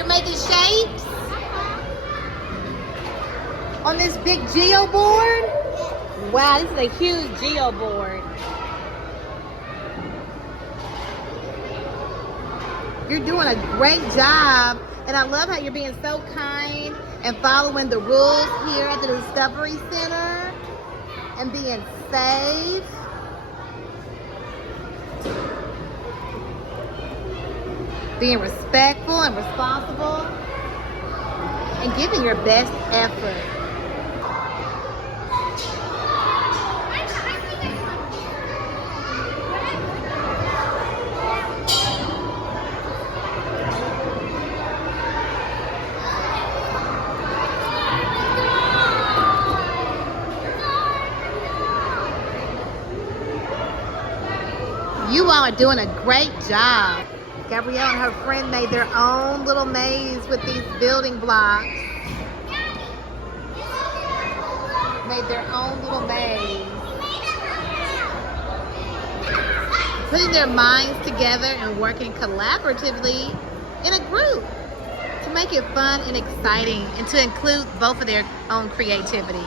You're making shapes on this big geo board? Wow, this is a huge geo board. You're doing a great job, and I love how you're being so kind and following the rules here at the Discovery Center and being safe. Being respectful and responsible and giving your best effort. You all are doing a great job. Gabrielle and her friend made their own little maze with these building blocks. Made their own little maze. Putting their minds together and working collaboratively in a group to make it fun and exciting and to include both of their own creativity.